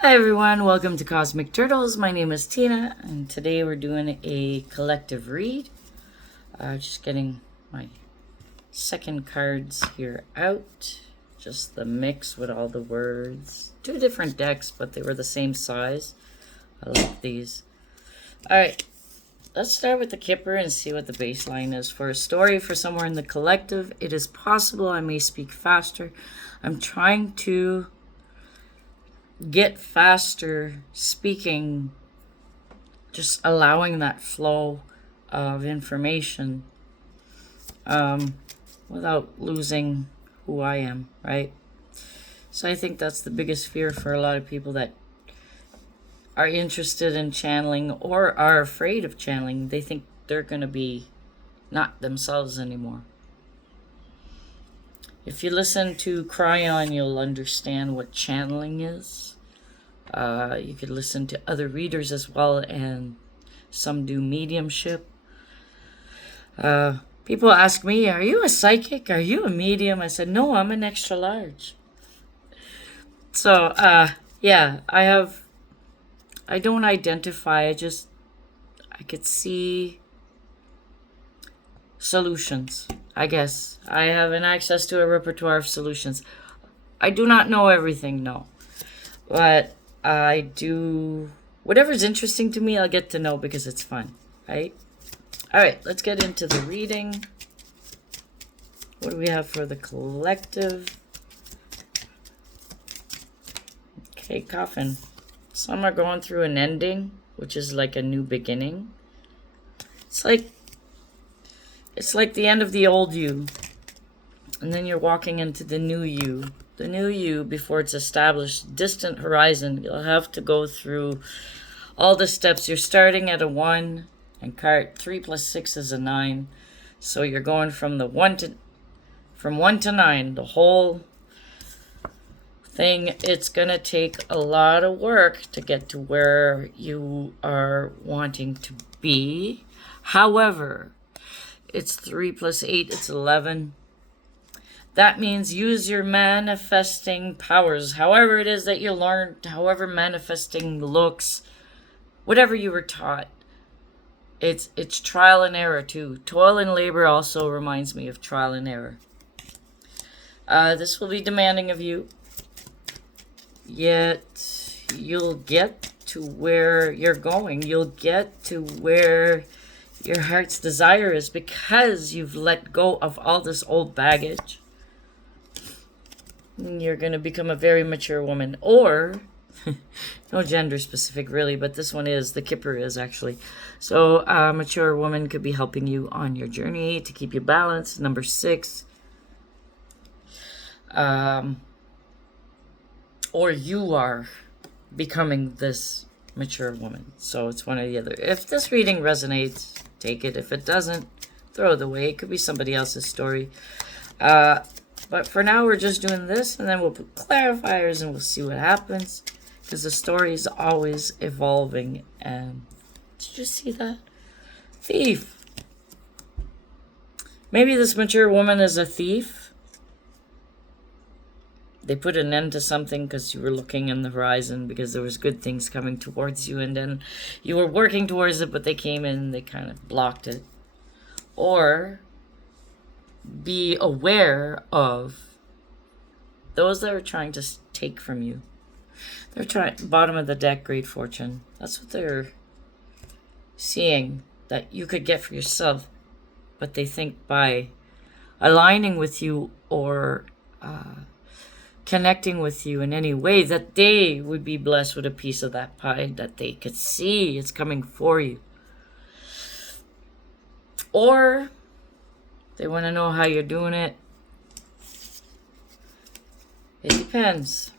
Hi everyone, welcome to Cosmic Turtles. My name is Tina, and today we're doing a collective read. Just getting my second cards here out. Just the mix with all the words. Two different decks, but they were the same size. I like these. Alright, let's start with the Kipper and see what the baseline is. For a story for somewhere in the collective, it is possible I may speak faster. I'm trying to get faster speaking, just allowing that flow of information without losing who I am, right? So I think that's the biggest fear for a lot of people that are interested in channeling or are afraid of channeling. They think they're going to be not themselves anymore. If you listen to Cryon, you'll understand what channeling is. You could listen to other readers as well, and some do mediumship. People ask me, are you a psychic? Are you a medium? I said, no, I'm an extra large. So, yeah, I don't identify, I could see solutions, I guess. I have an access to a repertoire of solutions. I do not know everything, no. But I do, whatever's interesting to me, I'll get to know because it's fun, right? All right, let's get into the reading. What do we have for the collective? Okay, Coffin. Some are going through an ending, which is like a new beginning. It's like the end of the old you. And then you're walking into the new you. The new you, before it's established, distant horizon. You'll have to go through all the steps. You're starting at a 1, and card 3 plus 6 is a 9. So you're going from 1 to 9. The whole thing, it's gonna take a lot of work to get to where you are wanting to be. However, it's 3 plus 8, it's 11. That means use your manifesting powers, however it is that you learned, however manifesting looks, whatever you were taught. It's trial and error too. Toil and labor also reminds me of trial and error. This will be demanding of you, yet you'll get to where you're going. You'll get to where your heart's desire is because you've let go of all this old baggage. You're going to become a very mature woman, or no gender specific really, but this one is, the Kipper is actually. So a mature woman could be helping you on your journey to keep you balanced. Number 6. Or you are becoming this mature woman. So it's one or the other. If this reading resonates, take it. If it doesn't, throw it away. It could be somebody else's story. But for now, we're just doing this, and then we'll put clarifiers, and we'll see what happens. Because the story is always evolving. And did you see that? Thief. Maybe this mature woman is a thief. They put an end to something because you were looking in the horizon because there was good things coming towards you, and then you were working towards it, but they came in and they kind of blocked it. Or be aware of those that are trying to take from you. They're trying, bottom of the deck, great fortune. That's what they're seeing that you could get for yourself, but they think by aligning with you or connecting with you in any way that they would be blessed with a piece of that pie, that they could see it's coming for you. Or they want to know how you're doing it. It depends.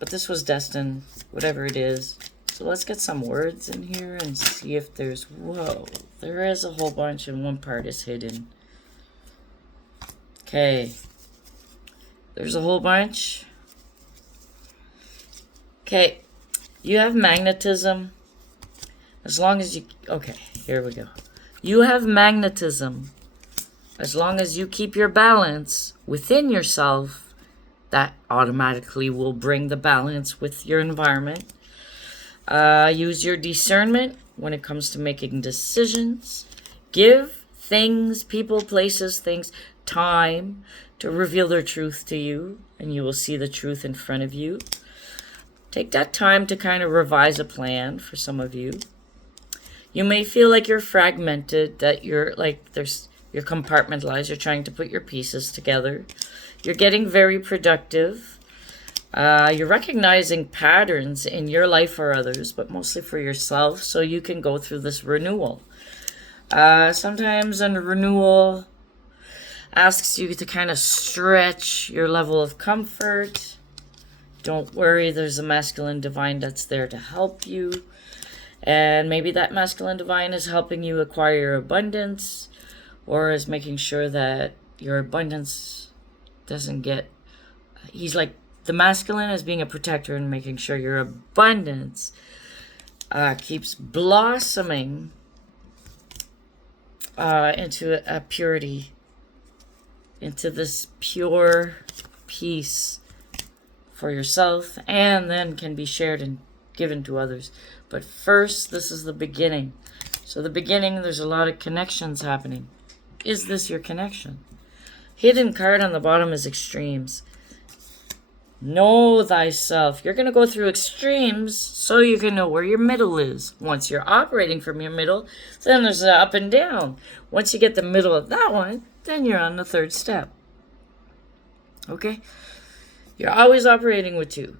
But this was destined, whatever it is. So let's get some words in here and see if there's... Whoa, there is a whole bunch and one part is hidden. Okay. There's a whole bunch. Okay. You have magnetism. As long as you... Okay, here we go. You have magnetism. As long as you keep your balance within yourself That automatically will bring the balance with your environment. Use your discernment when it comes to making decisions. Give things, people, places, things, time to reveal their truth to you, and you will see the truth in front of you. Take that time to kind of revise a plan for some of you. You may feel like you're fragmented, that you're compartmentalized, you're trying to put your pieces together. You're getting very productive. You're recognizing patterns in your life or others, but mostly for yourself, so you can go through this renewal. Sometimes a renewal asks you to kind of stretch your level of comfort. Don't worry, there's a masculine divine that's there to help you. And maybe that masculine divine is helping you acquire abundance, or is making sure that your abundance doesn't get... He's like, the masculine is being a protector and making sure your abundance keeps blossoming into a purity, into this pure peace for yourself, and then can be shared and given to others. But first, this is the beginning. So the beginning, there's a lot of connections happening. Is this your connection? Hidden card on the bottom is extremes. Know thyself. You're going to go through extremes so you can know where your middle is. Once you're operating from your middle, then there's an up and down. Once you get the middle of that one, then you're on the third step. Okay? You're always operating with two.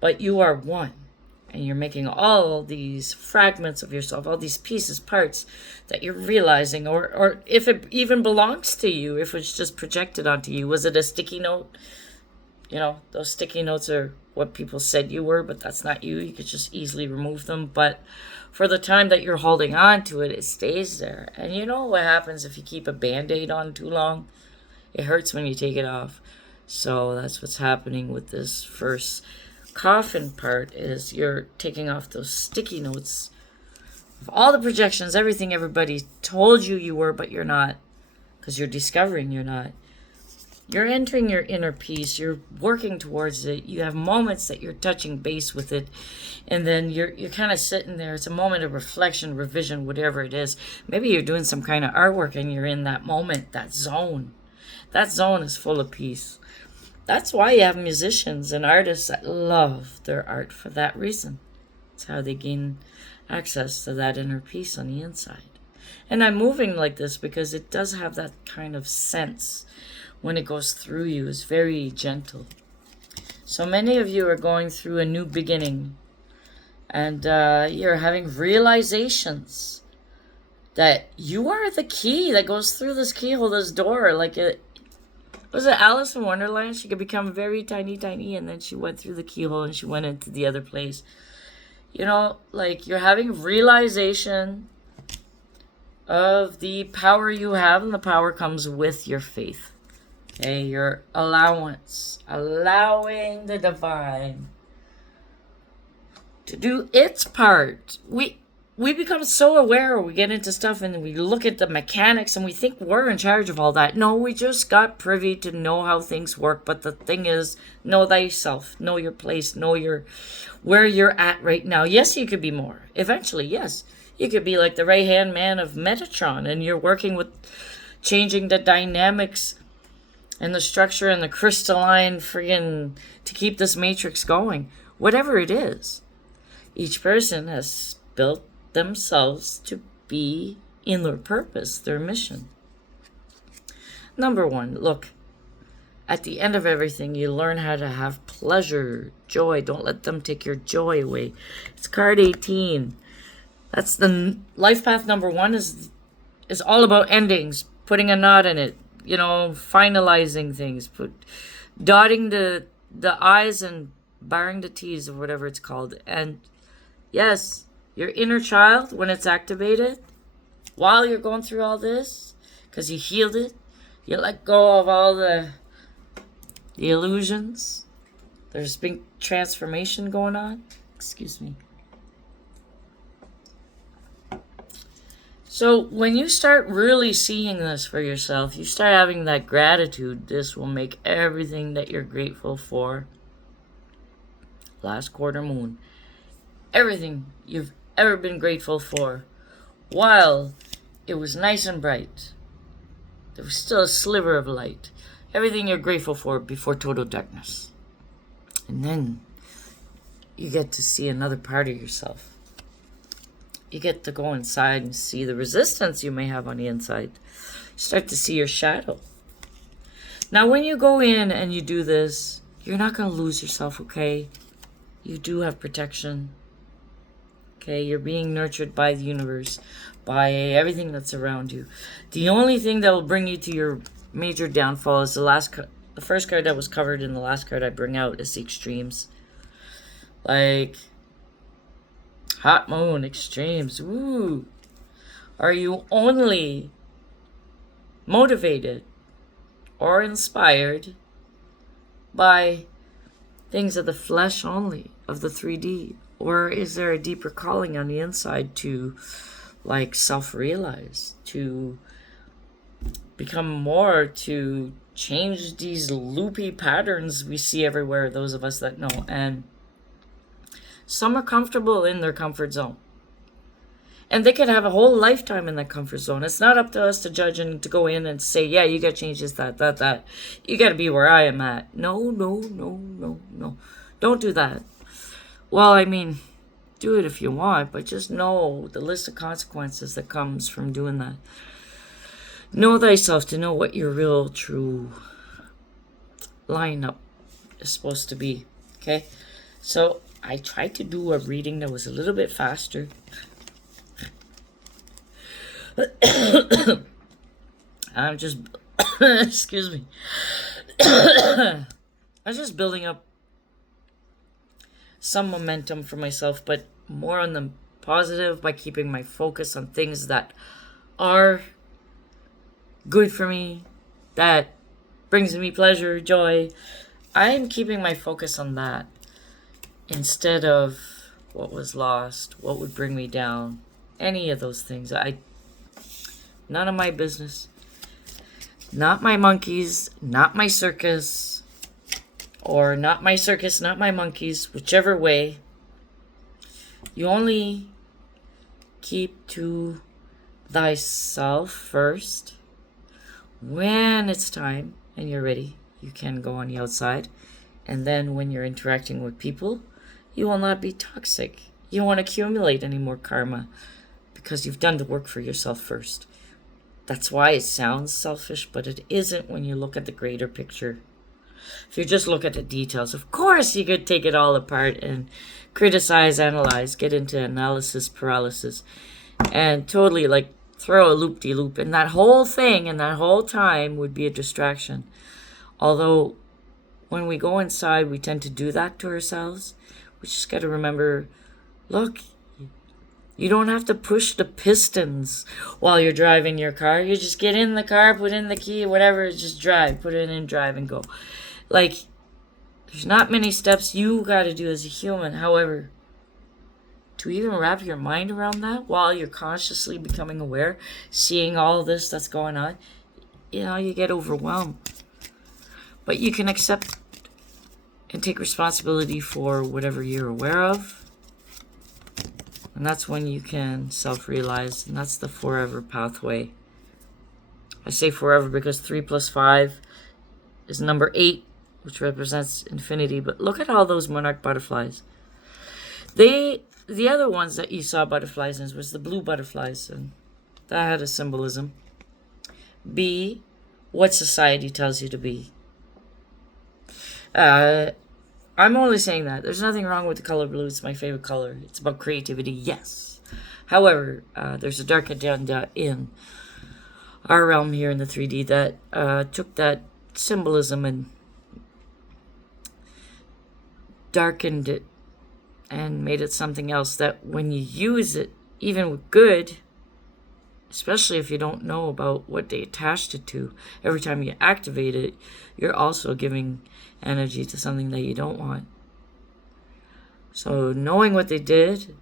But you are one. And you're making all these fragments of yourself, all these pieces, parts that you're realizing, or if it even belongs to you, if it's just projected onto you. Was it a sticky note? You know, those sticky notes are what people said you were, but that's not you. You could just easily remove them. But for the time that you're holding on to it, it stays there. And you know what happens if you keep a Band-Aid on too long? It hurts when you take it off. So that's what's happening with this first coffin part, is you're taking off those sticky notes of all the projections, everything everybody told you you were, but you're not, because you're discovering you're not. You're entering your inner peace. You're working towards it. You have moments that you're touching base with it, and then you're kind of sitting there. It's a moment of reflection, revision, whatever it is. Maybe you're doing some kind of artwork and you're in that moment, that zone. That zone is full of peace. That's why you have musicians and artists that love their art for that reason. It's how they gain access to that inner peace on the inside. And I'm moving like this because it does have that kind of sense when it goes through you. It's very gentle. So many of you are going through a new beginning, and you're having realizations that you are the key that goes through this keyhole, this door. Like it was it Alice in Wonderland? She could become very tiny, and then she went through the keyhole and she went into the other place. You know, like you're having realization of the power you have, and the power comes with your faith. Okay, your allowance, allowing the divine to do its part. We become so aware, we get into stuff and we look at the mechanics and we think we're in charge of all that. No, we just got privy to know how things work. But the thing is, know thyself, know your place, know where you're at right now. Yes, you could be more. Eventually, yes. You could be like the right-hand man of Metatron, and you're working with changing the dynamics and the structure and the crystalline friggin' to keep this matrix going. Whatever it is, each person has built themselves to be in their purpose, their mission. Number one, look, at the end of everything, you learn how to have pleasure, joy. Don't let them take your joy away. It's card 18. That's the life path. Number one is all about endings, putting a knot in it, you know, finalizing things, dotting the I's and barring the T's, or whatever it's called. And yes, your inner child, when it's activated, while you're going through all this, because you healed it, you let go of all the illusions. There's been transformation going on. Excuse me. So when you start really seeing this for yourself, you start having that gratitude. This will make everything that you're grateful for. Last quarter moon. Everything you've ever been grateful for. While it was nice and bright, there was still a sliver of light. Everything you're grateful for before total darkness. And then you get to see another part of yourself. You get to go inside and see the resistance you may have on the inside. You start to see your shadow. Now, when you go in and you do this, you're not going to lose yourself, okay? You do have protection. Okay, you're being nurtured by the universe, by everything that's around you. The only thing that will bring you to your major downfall is the first card that was covered in the last card I bring out is the extremes. Like, hot moon, extremes, ooh. Are you only motivated or inspired by things of the flesh only, of the 3D? Or is there a deeper calling on the inside to, like, self-realize, to become more, to change these loopy patterns we see everywhere, those of us that know? And some are comfortable in their comfort zone. And they could have a whole lifetime in that comfort zone. It's not up to us to judge and to go in and say, yeah, you got to change this, that. You got to be where I am at. No. Don't do that. Well, I mean, do it if you want, but just know the list of consequences that comes from doing that. Know thyself to know what your real, true lineup is supposed to be. Okay? So I tried to do a reading that was a little bit faster. I'm just, excuse me. I'm just building up some momentum for myself, but more on the positive by keeping my focus on things that are good for me, that brings me pleasure, joy. I'm keeping my focus on that instead of what was lost, what would bring me down, any of those things. None of my business. Not my monkeys, not my circus, or not my circus, not my monkeys, whichever way. You only keep to thyself first. When it's time and you're ready, you can go on the outside. And then when you're interacting with people, you will not be toxic. You won't accumulate any more karma because you've done the work for yourself first. That's why it sounds selfish, but it isn't when you look at the greater picture. If you just look at the details, of course you could take it all apart and criticize, analyze, get into analysis paralysis, and totally like throw a loop-de-loop. And that whole thing and that whole time would be a distraction. Although when we go inside, we tend to do that to ourselves. We just got to remember, look, you don't have to push the pistons while you're driving your car. You just get in the car, put in the key, whatever, just drive. Put it in, drive, and go. Like, there's not many steps you got to do as a human. However, to even wrap your mind around that while you're consciously becoming aware, seeing all of this that's going on, you get overwhelmed. But you can accept and take responsibility for whatever you're aware of. And that's when you can self-realize, and that's the forever pathway. I say forever because 3 + 5 is number 8, which represents infinity. But look at all those monarch butterflies. The other ones that you saw butterflies in was the blue butterflies, and that had a symbolism. Be what society tells you to be. I'm only saying that. There's nothing wrong with the color blue. It's my favorite color. It's about creativity, yes. However, there's a dark agenda in our realm here in the 3D that took that symbolism and darkened it and made it something else that when you use it, even with good, especially if you don't know about what they attached it to, every time you activate it, you're also giving energy to something that you don't want. So knowing what they did,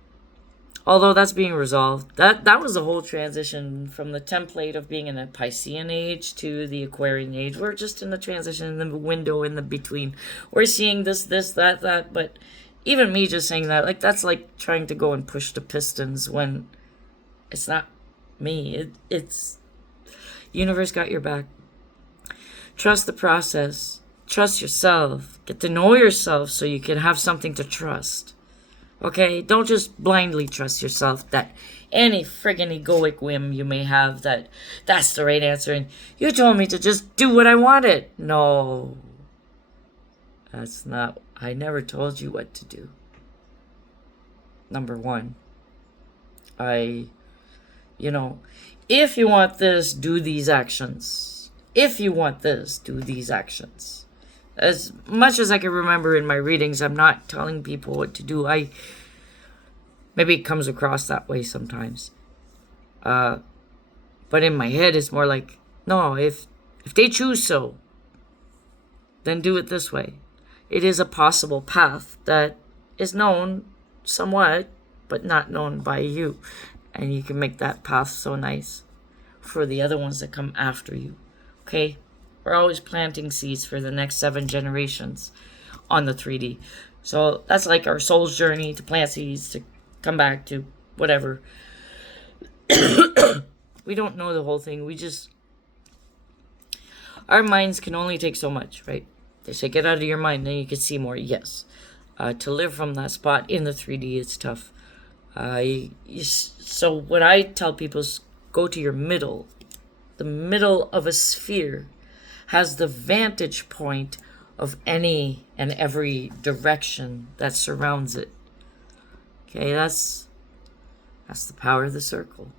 Although that's being resolved. That was the whole transition from the template of being in a Piscean age to the Aquarian age. We're just in the transition, in the window in the between. We're seeing this, that. But even me just saying that, like, that's like trying to go and push the pistons when it's not me. It's universe got your back. Trust the process. Trust yourself. Get to know yourself so you can have something to trust. Okay, don't just blindly trust yourself that any friggin' egoic whim you may have that's the right answer and you told me to just do what I wanted. No, that's not, I never told you what to do. Number one, if you want this, do these actions. If you want this, do these actions. As much as I can remember in my readings, I'm not telling people what to do. Maybe it comes across that way sometimes. But in my head, it's more like, no, if they choose so, then do it this way. It is a possible path that is known somewhat, but not known by you. And you can make that path so nice for the other ones that come after you. Okay? We're always planting seeds for the next 7 generations on the 3D. So that's like our soul's journey to plant seeds, to come back to whatever. We don't know the whole thing. Our minds can only take so much, right? They say get out of your mind, then you can see more. Yes. To live from that spot in the 3D, it's tough. So what I tell people is go to your middle. The middle of a sphere has the vantage point of any and every direction that surrounds it. Okay, that's the power of the circle.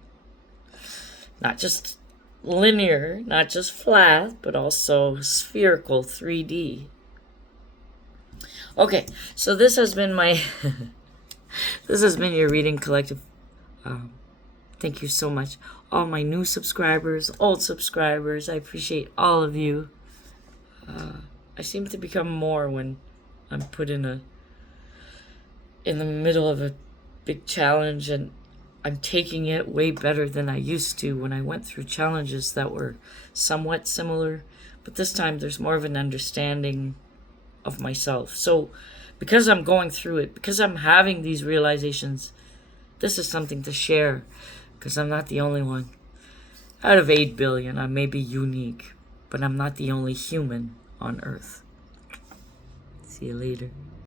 Not just linear, not just flat, but also spherical 3D. Okay, so this has been my this has been your reading collective. Thank you so much. All my new subscribers, old subscribers, I appreciate all of you. I seem to become more when I'm put in the middle of a big challenge, and I'm taking it way better than I used to when I went through challenges that were somewhat similar. But this time there's more of an understanding of myself. So because I'm going through it, because I'm having these realizations, this is something to share. Because I'm not the only one. Out of 8 billion, I may be unique, but I'm not the only human on Earth. See you later.